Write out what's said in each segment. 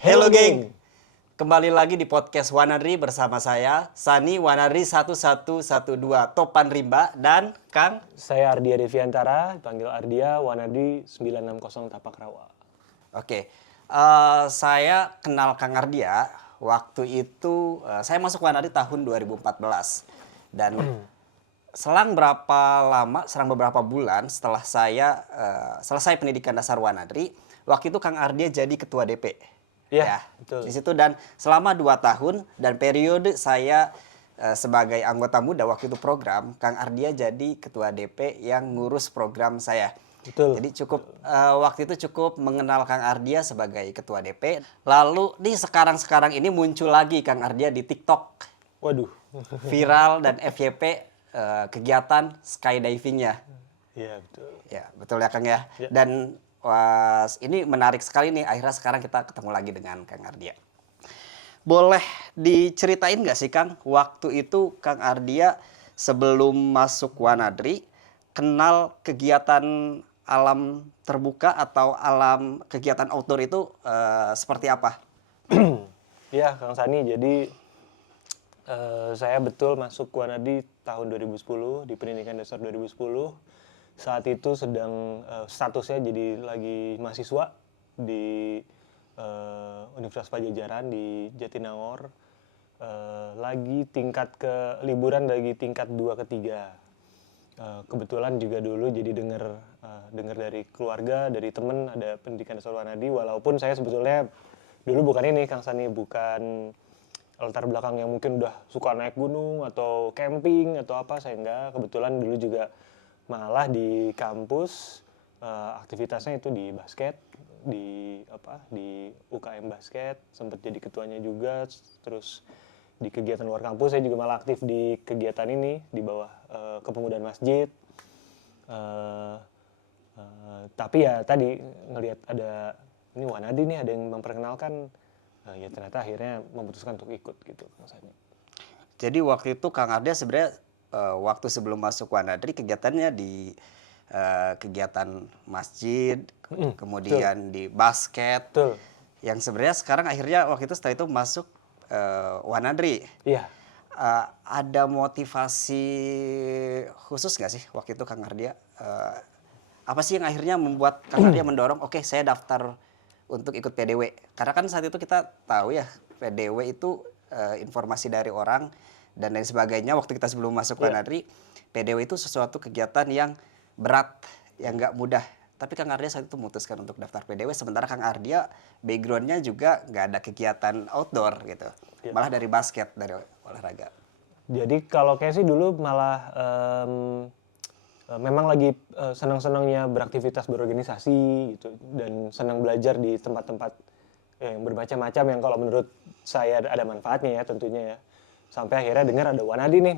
Hello geng, kembali lagi di podcast Wanadri bersama saya Sani Wanadri 1112 Topan Rimba dan Kang. Saya Ardia Deviantara, panggil Ardia, Wanadi 960 Tapak Rawa. Oke, saya kenal Kang Ardia waktu itu saya masuk Wanadri tahun 2014 dan selang beberapa bulan setelah saya selesai pendidikan dasar Wanadri, waktu itu Kang Ardia jadi ketua DP. Iya, betul. Di situ dan selama 2 tahun dan periode saya sebagai anggota muda waktu itu program, Kang Ardia jadi ketua DP yang ngurus program saya. Betul. Jadi waktu itu cukup mengenal Kang Ardia sebagai ketua DP. Lalu di sekarang ini muncul lagi Kang Ardia di TikTok. Waduh. Viral dan FYP kegiatan skydivingnya. Iya, betul. Ya, betul ya Kang ya. Ya. Dan ini menarik sekali nih, akhirnya sekarang kita ketemu lagi dengan Kang Ardia. Boleh diceritain nggak sih Kang, waktu itu Kang Ardia sebelum masuk Wanadri, kenal kegiatan alam terbuka atau kegiatan outdoor itu seperti apa? Iya, Kang Sani, jadi saya betul masuk Wanadi tahun 2010, di pendidikan dasar 2010. Saat itu sedang statusnya jadi lagi mahasiswa di Universitas Pajajaran di Jatinangor, lagi tingkat liburan lagi tingkat 2 ke 3. Kebetulan juga dulu jadi dengar dari keluarga, dari temen ada pendidikan dasar Wanadi, walaupun saya sebetulnya dulu bukan ini Kang Sani, bukan latar belakang yang mungkin udah suka naik gunung atau camping atau apa, saya enggak. Kebetulan dulu juga malah di kampus aktivitasnya itu di basket, di UKM basket, sempat jadi ketuanya juga. Terus di kegiatan luar kampus saya juga malah aktif di kegiatan ini di bawah kepemudaan masjid. Tapi ya tadi ngelihat ada ini Wanadi nih, ada yang memperkenalkan, ya ternyata akhirnya memutuskan untuk ikut gitu maksudnya. Jadi waktu itu Kang Ardia sebenarnya waktu sebelum masuk Wanadri kegiatannya di kegiatan masjid, kemudian di basket. Betul. Yang sebenarnya sekarang akhirnya waktu itu setelah itu masuk Wanadri. Iya. Ada motivasi khusus nggak sih waktu itu Kang Ardia? Apa sih yang akhirnya membuat Kang Ardia mendorong, oke, saya daftar untuk ikut PDW? Karena kan saat itu kita tahu ya, PDW itu informasi dari orang dan lain sebagainya. Waktu kita sebelum masuk Wanadri, PDW itu sesuatu kegiatan yang berat, yang nggak mudah. Tapi Kang Ardia saat itu memutuskan untuk daftar PDW, sementara Kang Ardia backgroundnya juga nggak ada kegiatan outdoor gitu, malah dari basket, dari olahraga. Jadi kalau kayak sih dulu malah memang lagi senang-senangnya beraktivitas berorganisasi gitu, dan senang belajar di tempat-tempat yang bermacam-macam yang kalau menurut saya ada manfaatnya ya tentunya ya. Sampai akhirnya dengar ada Wanadi nih,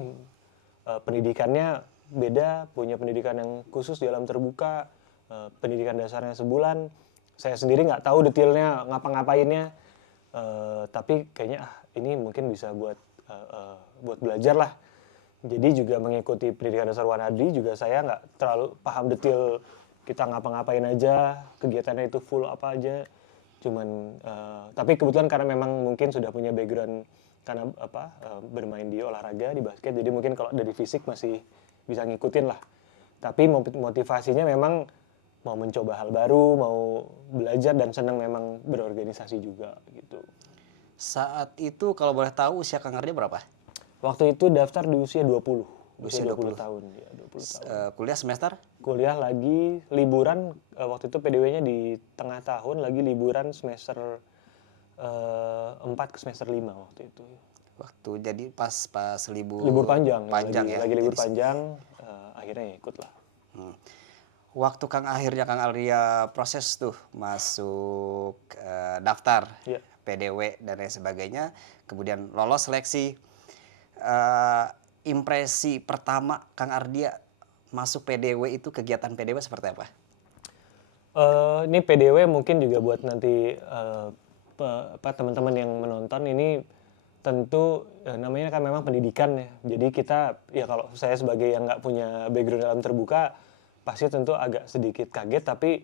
pendidikannya beda, punya pendidikan yang khusus di alam terbuka, pendidikan dasarnya sebulan. Saya sendiri nggak tahu detailnya ngapa-ngapainnya, tapi kayaknya ini mungkin bisa buat belajar lah. Jadi juga mengikuti pendidikan dasar Wanadi juga saya nggak terlalu paham detail kita ngapa-ngapain aja, kegiatannya itu full apa aja. Cuman tapi kebetulan karena memang mungkin sudah punya background karena bermain di olahraga, di basket, jadi mungkin kalau dari fisik masih bisa ngikutin lah. Tapi motivasinya memang mau mencoba hal baru, mau belajar dan senang memang berorganisasi juga gitu. Saat itu kalau boleh tahu usia Kang Ardia berapa? Waktu itu daftar di usia 20. Usia 20 tahun. Ya, 20 tahun. Kuliah semester? Kuliah lagi liburan, waktu itu PDW-nya di tengah tahun, lagi liburan semester 4 ke semester 5 waktu itu. Waktu jadi pas libur panjang ya. Lagi libur panjang, akhirnya ikut lah. Waktu Kang Ardia proses tuh masuk daftar PDW dan lain sebagainya, kemudian lolos seleksi. Impresi pertama Kang Ardia masuk PDW itu, kegiatan PDW seperti apa? Ini PDW mungkin juga buat nanti teman-teman yang menonton ini, tentu namanya kan memang pendidikan ya. Jadi kita ya, kalau saya sebagai yang nggak punya background alam terbuka pasti tentu agak sedikit kaget, tapi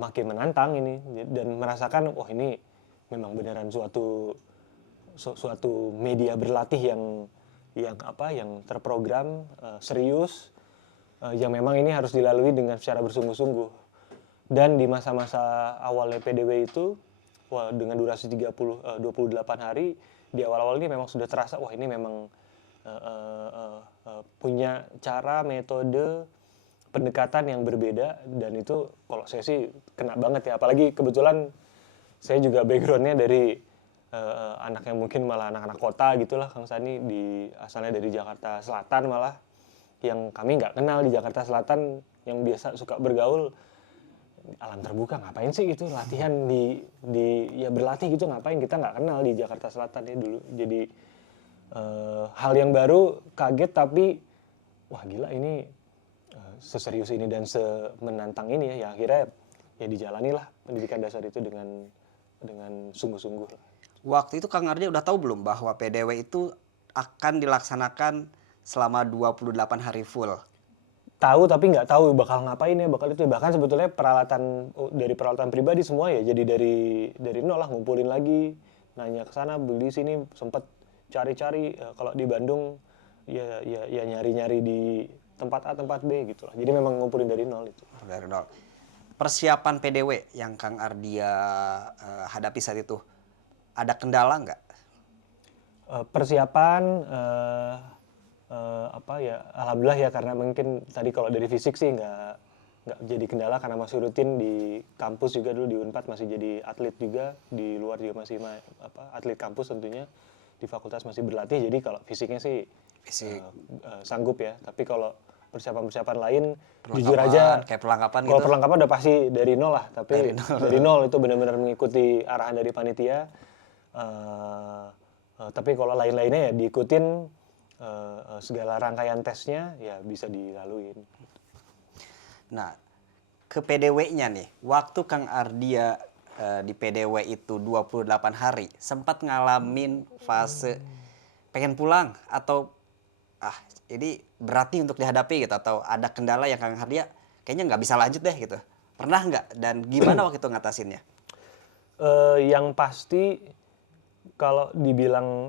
makin menantang ini dan merasakan wah ini memang beneran suatu media berlatih yang terprogram, serius, yang memang ini harus dilalui dengan secara bersungguh-sungguh. Dan di masa-masa awalnya PDW itu, dengan durasi 28 hari, di awal-awal ini memang sudah terasa, wah ini memang punya cara, metode, pendekatan yang berbeda, dan itu kalau saya sih kena banget ya. Apalagi kebetulan saya juga backgroundnya dari anak yang mungkin malah anak-anak kota gitulah, Kang Sani, asalnya dari Jakarta Selatan malah, yang kami nggak kenal di Jakarta Selatan, yang biasa suka bergaul alam terbuka, ngapain sih gitu latihan ya berlatih gitu, ngapain, kita nggak kenal di Jakarta Selatan ya dulu. Jadi hal yang baru, kaget, tapi wah gila ini seserius ini dan semenantang ini ya akhirnya ya dijalani lah pendidikan dasar itu dengan sungguh-sungguh. Waktu itu Kang Ardia udah tahu belum bahwa PDW itu akan dilaksanakan selama 28 hari full? Tahu, tapi nggak tahu bakal ngapain ya, bakal itu. Bahkan sebetulnya dari peralatan pribadi semua ya, jadi dari nol lah, ngumpulin lagi, nanya ke sana, beli sini, sempet cari-cari. Kalau di Bandung ya nyari-nyari di tempat A, tempat B gitu lah. Jadi memang ngumpulin dari nol itu. Dari nol. Persiapan PDW yang Kang Ardia hadapi saat itu, ada kendala nggak? Persiapan alhamdulillah ya, karena mungkin tadi kalau dari fisik sih nggak jadi kendala karena masih rutin di kampus juga. Dulu di Unpad masih jadi atlet juga, di luar juga masih atlet kampus tentunya, di fakultas masih berlatih, jadi kalau fisiknya sih sanggup ya. Tapi kalau persiapan lain jujur aja kayak perlengkapan kalau gitu, perlengkapan udah pasti dari nol lah, tapi dari nol itu benar-benar mengikuti arahan dari panitia. Tapi kalau lain-lainnya ya diikutin, segala rangkaian tesnya ya bisa dilaluin. Nah, ke PDW-nya nih, waktu Kang Ardia di PDW itu 28 hari, sempat ngalamin fase pengen pulang atau ini berarti untuk dihadapi gitu, atau ada kendala yang Kang Ardia kayaknya nggak bisa lanjut deh gitu. Pernah nggak? Dan gimana waktu itu ngatasinnya? Yang pasti kalau dibilang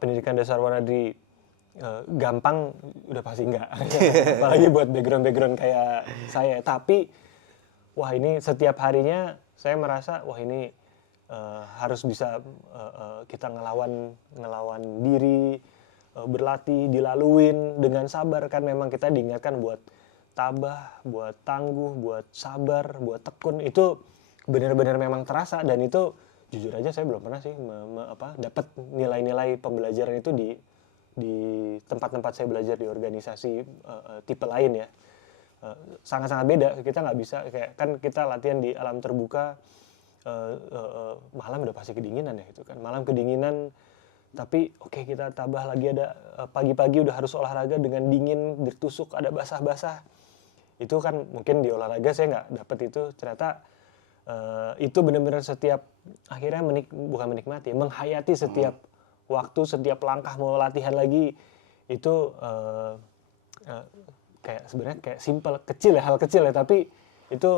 pendidikan dasar Wanadri gampang, udah pasti enggak. Apalagi buat background kayak saya. Tapi wah ini setiap harinya saya merasa wah ini harus bisa kita ngelawan diri, berlatih, dilaluin dengan sabar. Kan memang kita diingatkan buat tabah, buat tangguh, buat sabar, buat tekun. Itu benar-benar memang terasa, dan itu jujur aja saya belum pernah sih dapat nilai-nilai pembelajaran itu di tempat-tempat saya belajar di organisasi tipe lain ya. Sangat-sangat beda. Kita nggak bisa kayak, kan kita latihan di alam terbuka, malam udah pasti kedinginan ya itu kan, malam kedinginan, tapi oke, kita tambah lagi ada pagi-pagi udah harus olahraga dengan dingin, bertusuk, ada basah-basah. Itu kan mungkin di olahraga saya nggak dapet itu. Ternyata itu benar-benar setiap akhirnya bukan menikmati, menghayati setiap waktu, setiap langkah mau latihan lagi itu kayak sebenarnya kayak simple, kecil ya, hal kecil ya, tapi itu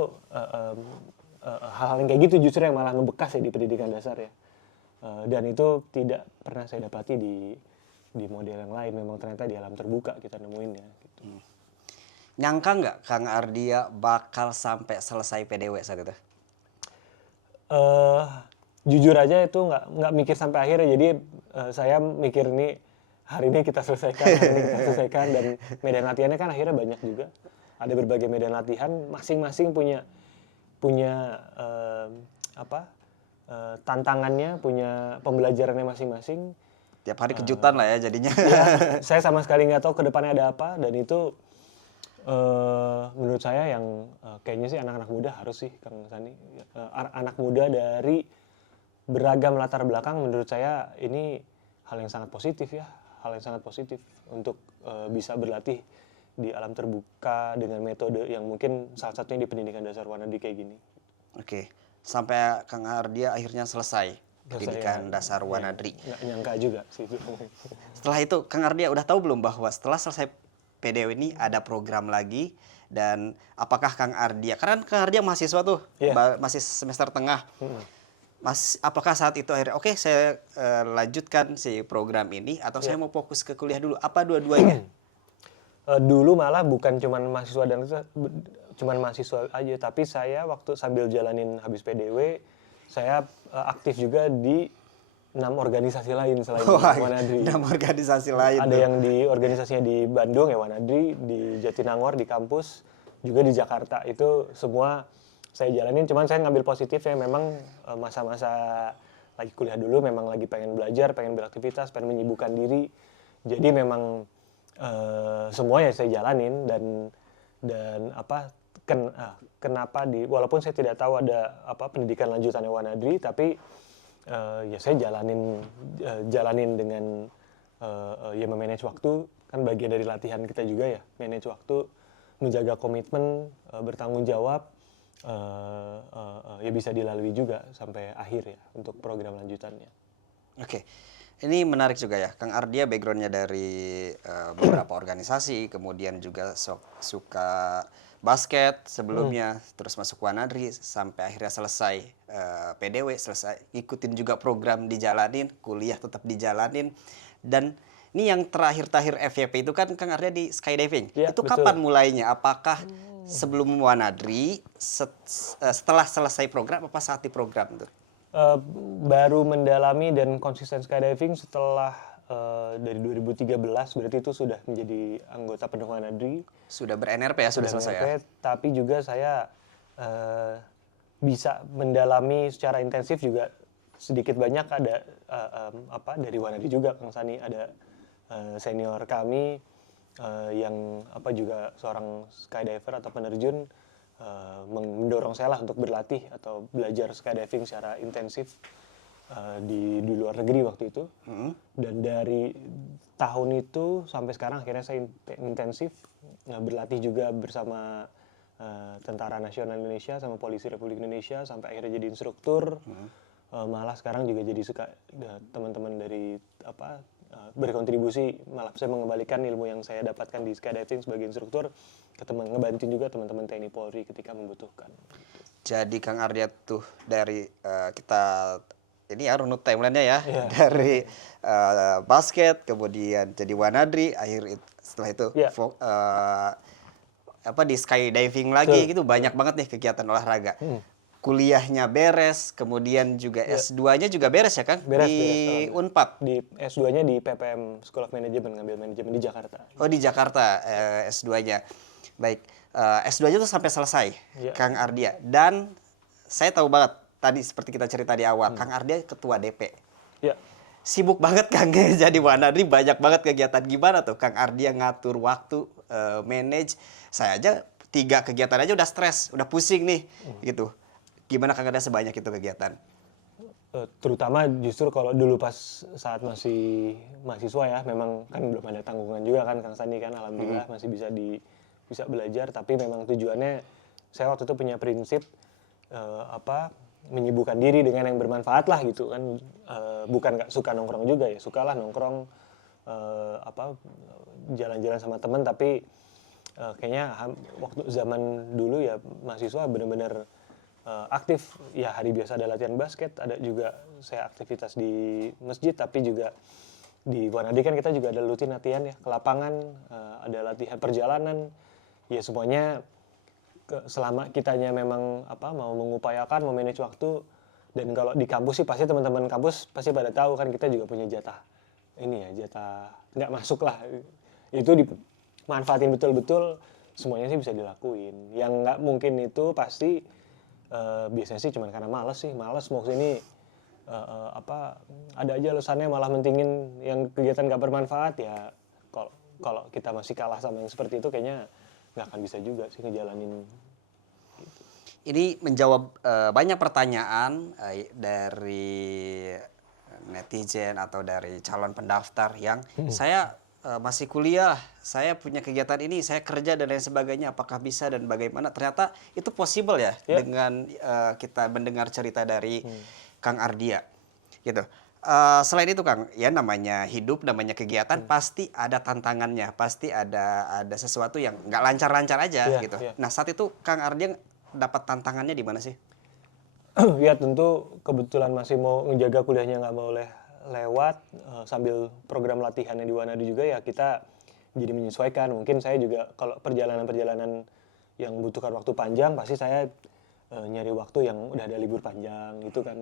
hal-hal yang kayak gitu justru yang malah ngebekas ya di pendidikan dasar ya. Dan itu tidak pernah saya dapati di model yang lain. Memang ternyata di alam terbuka kita nemuinnya gitu. Nyangka nggak Kang Ardia bakal sampai selesai PDW saat itu? Jujur aja itu nggak mikir sampai akhirnya. Jadi saya mikir nih, hari ini kita selesaikan, dan medan latihannya kan akhirnya banyak juga. Ada berbagai medan latihan, masing-masing punya tantangannya, punya pembelajarannya masing-masing. Tiap hari kejutan lah ya jadinya. Ya, saya sama sekali nggak tahu ke depannya ada apa, dan itu menurut saya yang kayaknya sih anak-anak muda harus sih, Kang Sani. Anak muda dari beragam latar belakang, menurut saya ini hal yang sangat positif ya. Hal yang sangat positif untuk bisa berlatih di alam terbuka dengan metode yang mungkin salah satunya di pendidikan dasar Wanadri kayak gini. Oke, sampai Kang Ardia akhirnya selesai pendidikan dasar Wanadri. Nggak nyangka juga sih itu. Setelah itu Kang Ardia udah tahu belum bahwa setelah selesai PDW ini ada program lagi, dan apakah Kang Ardia, karena Kang Ardia mahasiswa tuh, masih semester tengah. apakah saat itu akhirnya oke saya lanjutkan si program ini atau saya mau fokus ke kuliah dulu? Apa dua-duanya? Dulu malah bukan cuman mahasiswa aja, tapi saya waktu sambil jalanin habis PDW, saya aktif juga di 6 organisasi lain selain Wah, Wanadri. 6 organisasi lain Ada tuh. yang di organisasinya di Bandung ya Wanadri, di Jatinangor di kampus, juga di Jakarta. Itu semua saya jalanin, cuman saya ngambil positifnya. Memang masa-masa lagi kuliah dulu memang lagi pengen belajar, pengen beraktivitas, pengen menyibukkan diri. Jadi memang semuanya saya jalanin dan kenapa walaupun saya tidak tahu ada pendidikan lanjutannya Wanadri, tapi ya saya jalanin dengan ya memanage waktu, kan bagian dari latihan kita juga ya, manage waktu, menjaga komitmen, bertanggung jawab, ya bisa dilalui juga sampai akhir ya untuk program lanjutannya. Oke, ini menarik juga ya. Kang Ardia backgroundnya dari beberapa organisasi, kemudian juga suka basket sebelumnya, terus masuk Wanadri sampai akhirnya selesai PDW, selesai ikutin juga program dijalanin, kuliah tetap dijalanin. Dan ini yang terakhir FYP itu kan Kang Ardia di skydiving. Ya, Itu betul. kapan mulainya? Apakah sebelum Wanadri, setelah selesai program, apa saat di program tuh? Baru mendalami dan konsisten skydiving setelah dari 2013, berarti itu sudah menjadi anggota penuh Wanadri. Sudah ber-NRP ya, sudah selesai ya? Tapi juga saya bisa mendalami secara intensif juga sedikit banyak ada dari Wanadri juga, Kang Sani, ada senior kami yang juga seorang skydiver atau penerjun, mendorong saya lah untuk berlatih atau belajar skydiving secara intensif di luar negeri waktu itu. Dan dari tahun itu sampai sekarang akhirnya saya intensif berlatih juga bersama Tentara Nasional Indonesia sama Polisi Republik Indonesia sampai akhirnya jadi instruktur. Malah sekarang juga jadi suka teman-teman dari berkontribusi, malah saya mengembalikan ilmu yang saya dapatkan di skydiving sebagai instruktur ngebantuin juga teman-teman TNI Polri ketika membutuhkan. Jadi Kang Ardia tuh dari kita ini ya runut timelinenya ya, dari basket kemudian jadi Wanadri, setelah itu di skydiving lagi gitu, banyak banget nih kegiatan olahraga. Kuliahnya beres, kemudian juga S2-nya juga beres ya Kang? Di Unpad? Di S2-nya di PPM School of Management, ngambil manajemen di Jakarta. Oh di Jakarta S2-nya. Baik, S2-nya tuh sampai selesai Kang Ardia. Dan saya tahu banget, tadi seperti kita cerita di awal, Kang Ardia ketua DP. Ya. Sibuk banget Kang, jadi Wanadri banyak banget kegiatan. Gimana tuh Kang Ardia ngatur waktu, manage? Saya aja 3 kegiatan aja udah stres, udah pusing nih gitu. Gimana Kang Ardia sebanyak itu kegiatan? Terutama justru kalau dulu pas saat masih mahasiswa ya, memang kan belum ada tanggungan juga kan Kang Sandi kan, alhamdulillah masih bisa belajar, tapi memang tujuannya saya waktu itu punya prinsip menyibukkan diri dengan yang bermanfaat lah gitu kan. Bukan nggak suka nongkrong juga ya, sukalah nongkrong, jalan-jalan sama teman, tapi kayaknya waktu zaman dulu ya mahasiswa benar-benar aktif ya. Hari biasa ada latihan basket, ada juga saya aktivitas di masjid, tapi juga di Wanadri kan kita juga ada rutin latihan ya ke lapangan, ada latihan perjalanan ya, semuanya selama kitanya memang mau mengupayakan memanage waktu. Dan kalau di kampus sih pasti teman-teman kampus pasti pada tahu kan, kita juga punya jatah nggak masuk lah, itu dimanfaatin betul-betul, semuanya sih bisa dilakuin. Yang nggak mungkin itu pasti biasanya sih cuma karena malas mau kesini, ada aja alasannya malah mentingin yang kegiatan nggak bermanfaat ya. Kalau kita masih kalah sama yang seperti itu, kayaknya nggak akan bisa juga sih ngejalanin. Ini menjawab banyak pertanyaan dari netizen atau dari calon pendaftar yang saya masih kuliah, saya punya kegiatan ini, saya kerja dan lain sebagainya, apakah bisa dan bagaimana? Ternyata itu possible ya dengan kita mendengar cerita dari Kang Ardia gitu. Selain itu Kang, ya namanya hidup, namanya kegiatan, pasti ada tantangannya, pasti ada sesuatu yang nggak lancar-lancar aja gitu. Nah saat itu Kang Ardia dapat tantangannya di mana sih? Ya tentu kebetulan masih mau ngejaga kuliahnya nggak boleh lewat, sambil program latihannya di Wanadi juga ya kita jadi menyesuaikan. Mungkin saya juga kalau perjalanan-perjalanan yang membutuhkan waktu panjang pasti saya nyari waktu yang udah ada libur panjang gitu kan,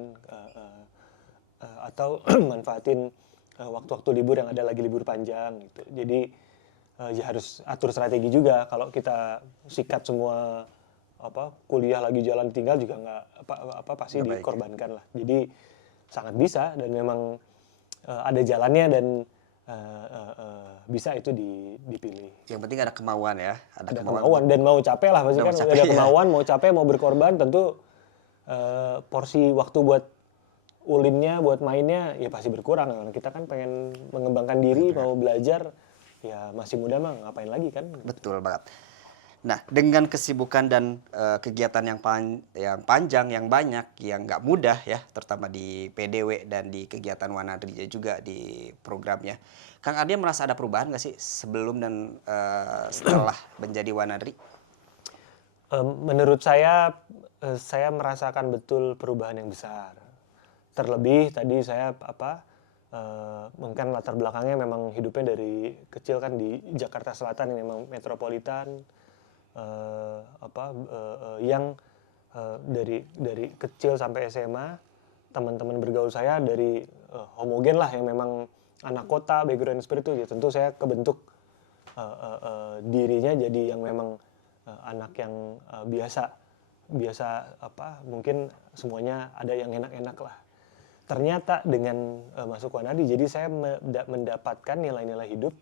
atau manfaatin waktu-waktu libur yang ada lagi libur panjang gitu. Jadi ya harus atur strategi juga. Kalau kita sikat semua kuliah lagi jalan tinggal juga nggak pasti Nggak baik ya. dikorbankan lah. Jadi sangat bisa dan memang ada jalannya dan bisa itu dipilih. Yang penting ada kemauan ya, Ada kemauan dan mau capek lah pasti Udah kan. mau capek, Ada ya. kemauan, mau capek, mau berkorban, tentu porsi waktu buat ulinnya, buat mainnya ya pasti berkurang. Karena kita kan pengen mengembangkan diri, mau belajar, ya masih muda mah ngapain lagi kan? Betul banget. Nah, dengan kesibukan dan kegiatan yang panjang, yang banyak, yang nggak mudah ya, terutama di PDW dan di kegiatan Wanadri juga di programnya. Kang Ardia merasa ada perubahan nggak sih sebelum dan setelah menjadi Wanadri? Menurut saya merasakan betul perubahan yang besar. Terlebih tadi saya mungkin latar belakangnya memang hidupnya dari kecil kan di Jakarta Selatan yang memang metropolitan, yang dari kecil sampai SMA teman-teman bergaul saya dari homogen lah yang memang anak kota, background seperti itu. Ya tentu saya kebentuk dirinya jadi yang memang anak yang biasa mungkin semuanya ada yang enak-enak lah. Ternyata dengan masuk Wanadi jadi saya mendapatkan nilai-nilai hidup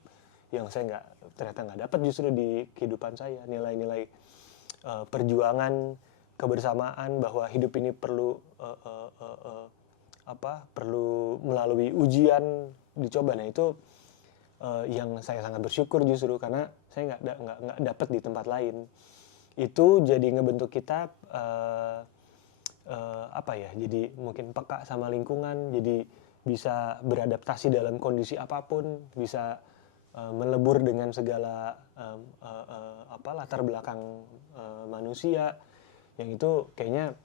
yang saya ternyata nggak dapat justru di kehidupan saya. Nilai-nilai perjuangan, kebersamaan, bahwa hidup ini perlu perlu melalui ujian, dicoba. Nah itu yang saya sangat bersyukur justru karena saya nggak dapat di tempat lain. Itu jadi ngebentuk kita jadi mungkin peka sama lingkungan, jadi bisa beradaptasi dalam kondisi apapun, bisa melebur dengan segala latar belakang manusia. Yang itu kayaknya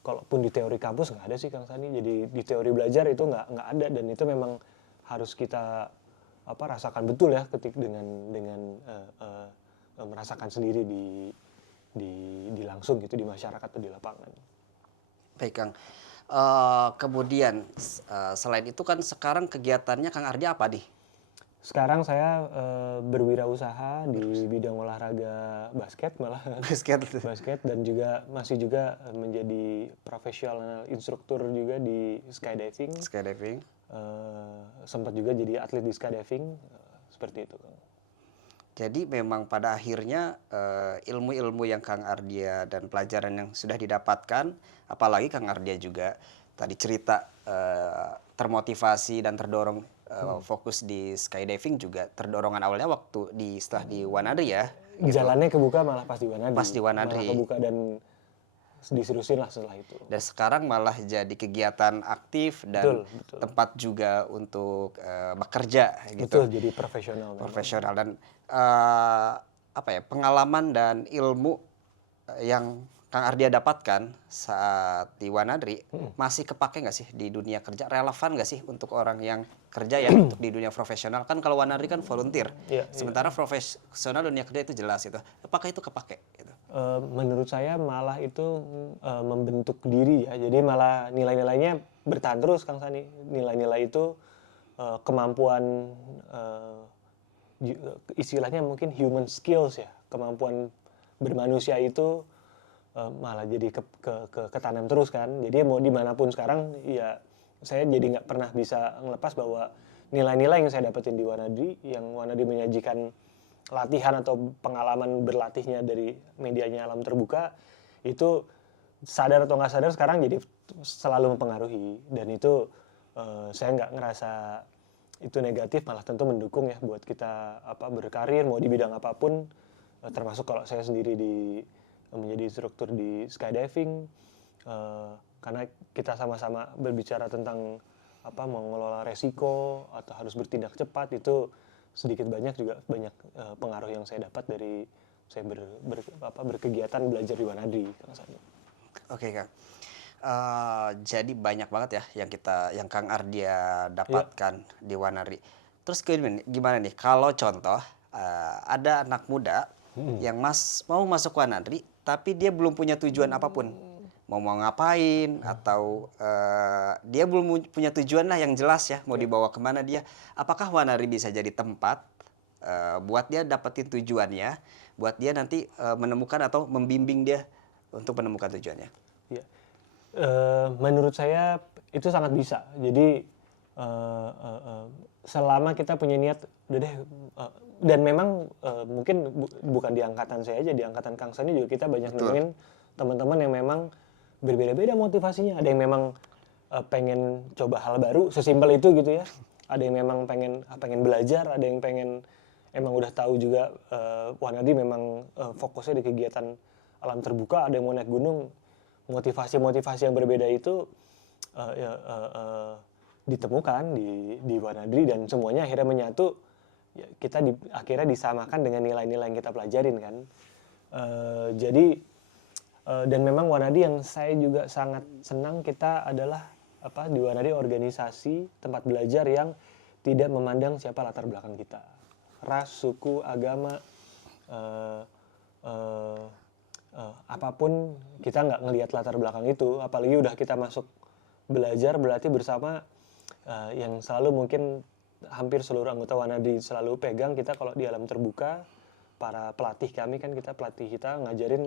kalaupun di teori kampus nggak ada sih Kang Sani. Jadi di teori belajar itu nggak ada dan itu memang harus kita rasakan betul ya dengan merasakan sendiri di langsung gitu di masyarakat atau di lapangan. Baik Kang. Kemudian selain itu kan sekarang kegiatannya Kang Ardia apa nih? Sekarang saya berwirausaha di bidang olahraga basket malah. Basket dan masih juga menjadi profesional instruktur juga di skydiving. Skydiving. Sempat juga jadi atlet di skydiving, seperti itu Kang. Jadi memang pada akhirnya ilmu-ilmu yang Kang Ardia dan pelajaran yang sudah didapatkan, apalagi Kang Ardia juga tadi cerita termotivasi dan terdorong fokus di skydiving juga terdorongan awalnya waktu setelah di Wanadri ya. Gitu. Jalannya kebuka malah pas di Wanadri. Pas di Wanadri. Malah kebuka dan diserusin lah setelah itu. Dan sekarang malah jadi kegiatan aktif dan betul. tempat juga untuk bekerja gitu. Betul, jadi profesional. Profesional dan pengalaman dan ilmu yang Kang Ardia dapatkan saat di Wanadri masih kepake nggak sih di dunia kerja? Relevan nggak sih untuk orang yang kerja ya untuk di dunia profesional? Kan kalau Wanadri kan volunteer, sementara profesional dunia kerja itu jelas itu. Apakah itu kepake? Gitu? Menurut saya malah itu membentuk diri ya. Jadi malah nilai-nilainya bertahan terus Kang Sani. Nilai-nilai itu kemampuan istilahnya mungkin human skills ya. Kemampuan bermanusia itu malah jadi ketanam terus kan. Jadi mau dimanapun sekarang ya saya jadi nggak pernah bisa ngelepas bahwa nilai-nilai yang saya dapetin di Wanadri, yang Wanadri menyajikan latihan atau pengalaman berlatihnya dari medianya alam terbuka, itu sadar atau nggak sadar sekarang jadi selalu mempengaruhi. Dan itu saya nggak ngerasa itu negatif, malah tentu mendukung ya buat kita berkarir mau di bidang apapun, termasuk kalau saya sendiri menjadi instruktur di skydiving, karena kita sama-sama berbicara tentang mengelola resiko atau harus bertindak cepat. Itu sedikit banyak juga banyak pengaruh yang saya dapat dari saya berkegiatan belajar di Wanadri. Oke Kang. Jadi banyak banget ya yang Kang Ardia dapatkan di Wanari. Terus gimana nih kalau contoh, ada anak muda yang mau masuk Wanari tapi dia belum punya tujuan apapun. Mau ngapain atau, dia belum punya tujuan lah yang jelas ya mau dibawa kemana dia. Apakah Wanari bisa jadi tempat, buat dia dapetin tujuannya, buat dia nanti, menemukan atau membimbing dia untuk menemukan tujuannya? Ya. Menurut saya itu sangat bisa. Jadi selama kita punya niat, udah deh. Dan memang mungkin bukan di angkatan saya aja, di angkatan Kang Sani juga kita banyak Betul. nemuin teman-teman yang memang berbeda-beda motivasinya. Ada yang memang pengen coba hal baru, sesimpel itu gitu ya. Ada yang memang pengen belajar, ada yang pengen emang udah tahu juga Wanadi memang fokusnya di kegiatan alam terbuka, ada yang mau naik gunung. Motivasi-motivasi yang berbeda itu ditemukan di Wanadri dan semuanya akhirnya menyatu. Ya, kita akhirnya disamakan dengan nilai-nilai yang kita pelajarin kan. Jadi dan memang Wanadi yang saya juga sangat senang kita adalah di Wanadi organisasi tempat belajar yang tidak memandang siapa latar belakang kita, ras, suku, agama, apapun kita nggak ngelihat latar belakang itu. Apalagi udah kita masuk belajar berarti bersama, yang selalu mungkin hampir seluruh anggota Wanadi selalu pegang kita kalau di alam terbuka. Para pelatih kami kan pelatih kita ngajarin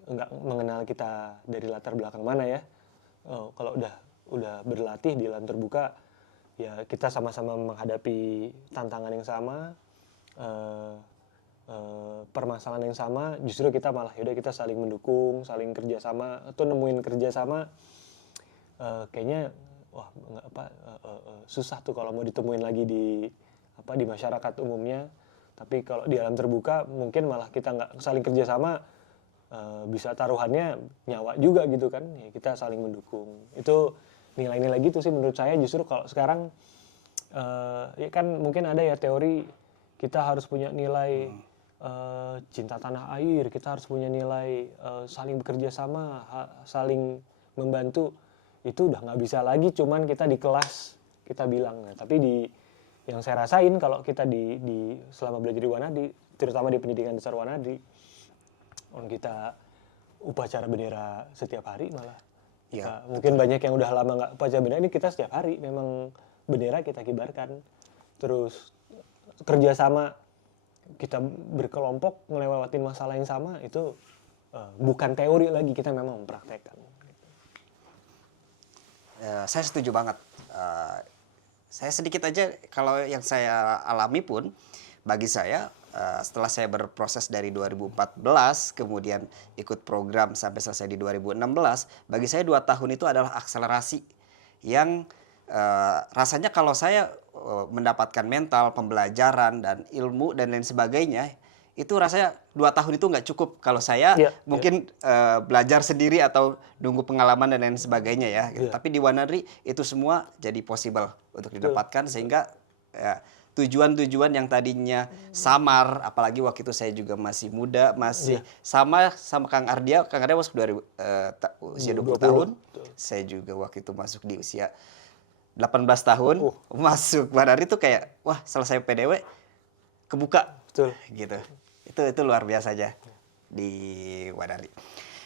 nggak mengenal kita dari latar belakang mana ya. Kalau udah berlatih di alam terbuka ya kita sama-sama menghadapi tantangan yang sama, permasalahan yang sama, justru kita malah yaudah kita saling mendukung, saling kerjasama atau nemuin kerjasama. Kayaknya susah tuh kalau mau ditemuin lagi di masyarakat umumnya. Tapi kalau di alam terbuka mungkin malah kita nggak saling kerjasama, bisa taruhannya nyawa juga gitu kan. Ya kita saling mendukung. Itu nilai-nilai gitu sih menurut saya. Justru kalau sekarang ya kan mungkin ada ya teori kita harus punya nilai cinta tanah air, kita harus punya nilai saling bekerja sama, saling membantu. Itu udah nggak bisa lagi cuman kita di kelas kita bilang. Nah, tapi yang saya rasain kalau kita selama belajar di Wanadi, terutama di pendidikan dasar Wanadi, kita upacara bendera setiap hari malah. Ya, mungkin banyak yang udah lama nggak upacara bendera, ini kita setiap hari memang bendera kita kibarkan. Terus kerjasama kita berkelompok ngelewatin masalah yang sama itu bukan teori lagi, kita memang mempraktekkan. Saya setuju banget. Saya sedikit aja kalau yang saya alami pun bagi saya, setelah saya berproses dari 2014 kemudian ikut program sampai selesai di 2016, bagi saya 2 tahun itu adalah akselerasi yang rasanya kalau saya mendapatkan mental, pembelajaran dan ilmu dan lain sebagainya, itu rasanya 2 tahun itu nggak cukup kalau saya mungkin belajar sendiri atau nunggu pengalaman dan lain sebagainya ya. Gitu. Tapi di Wanadri itu semua jadi possible untuk didapatkan sehingga tujuan-tujuan yang tadinya samar, apalagi waktu itu saya juga masih muda, masih sama Kang Ardia. Kang Ardia masuk usia 20 tahun, saya juga waktu itu masuk di usia 18 tahun, masuk Wanadri itu kayak wah selesai PDW kebuka. Betul. Gitu. Itu luar biasa aja di Wanadri.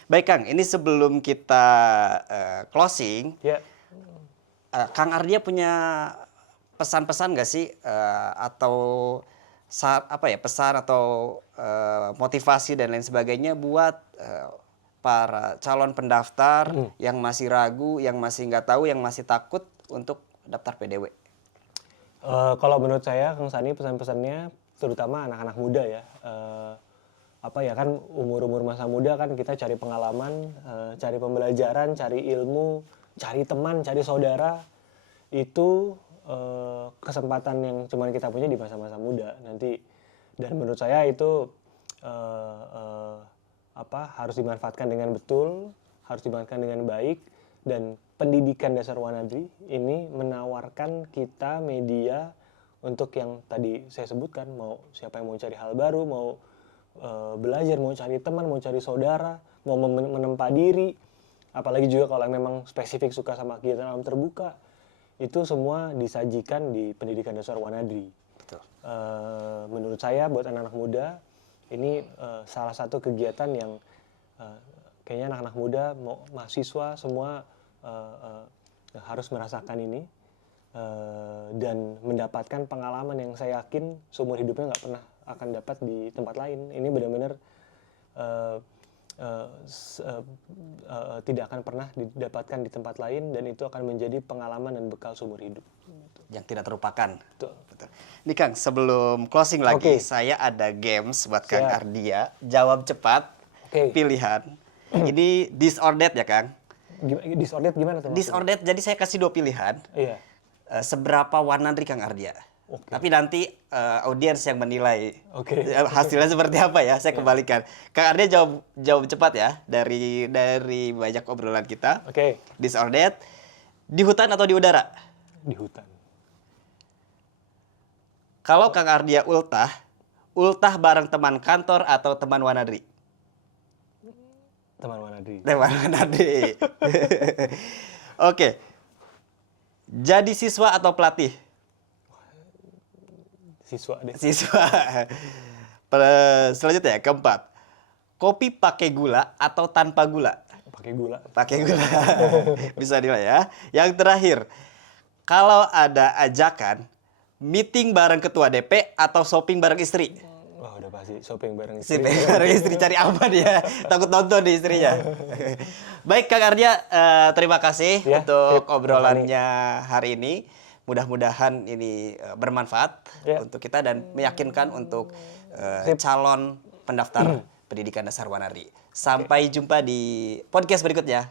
Baik Kang, ini sebelum kita closing, Kang Ardia punya pesan-pesan nggak sih atau pesan atau motivasi dan lain sebagainya buat para calon pendaftar yang masih ragu, yang masih nggak tahu, yang masih takut untuk daftar PDW? Kalau menurut saya Kang Sani pesan-pesannya terutama anak-anak muda ya, kan umur masa muda kan kita cari pengalaman, cari pembelajaran, cari ilmu, cari teman, cari saudara. Itu kesempatan yang cuman kita punya di masa-masa muda nanti. Dan menurut saya itu harus dimanfaatkan dengan betul, harus dimanfaatkan dengan baik. Dan pendidikan dasar Wanadri ini menawarkan kita media untuk yang tadi saya sebutkan, mau siapa yang mau cari hal baru, mau belajar, mau cari teman, mau cari saudara, mau menempa diri, apalagi juga kalau memang spesifik suka sama kegiatan alam terbuka, itu semua disajikan di pendidikan dasar Wanadri. Betul. Menurut saya buat anak-anak muda ini salah satu kegiatan yang kayaknya anak-anak muda, mahasiswa semua harus merasakan ini dan mendapatkan pengalaman yang saya yakin seumur hidupnya nggak pernah akan dapat di tempat lain. Ini benar-benar tidak akan pernah didapatkan di tempat lain dan itu akan menjadi pengalaman dan bekal seumur hidup. Yang tidak terlupakan. Betul. Betul. Ini Kang, sebelum closing lagi, Oke. saya ada games buat Kang Siap. Ardia. Jawab cepat, Oke. pilihan. Ini this or that ya Kang? Disordered gimana tuh? This or that, jadi saya kasih 2 pilihan. Iya. Seberapa Wanadri Kang Ardia? Oke. Tapi nanti audiens yang menilai Oke. hasilnya seperti apa ya. Saya kembalikan. Kang Ardia jawab cepat ya dari banyak obrolan kita. Oke. This or that, di hutan atau di udara? Di hutan. Kalau Kang Ardia ultah bareng teman kantor atau teman Wanadri? Teman Wanadri. Teman Wanadri. Oke. Jadi siswa atau pelatih? Siswa deh. Siswa. Selanjutnya keempat. Kopi pakai gula atau tanpa gula? Pakai gula. Pakai gula. Bisa nilai ya. Yang terakhir. Kalau ada ajakan meeting bareng ketua DP atau shopping bareng istri? Wah, udah pasti shopping bareng Shopping istri. bareng istri, cari aman ya. Takut nonton di istrinya. Baik Kang Ardia, terima kasih Ya, untuk sip. obrolannya hari ini. Mudah-mudahan ini bermanfaat Ya. untuk kita dan meyakinkan untuk calon pendaftar pendidikan dasar Wanadri. Sampai jumpa di podcast berikutnya.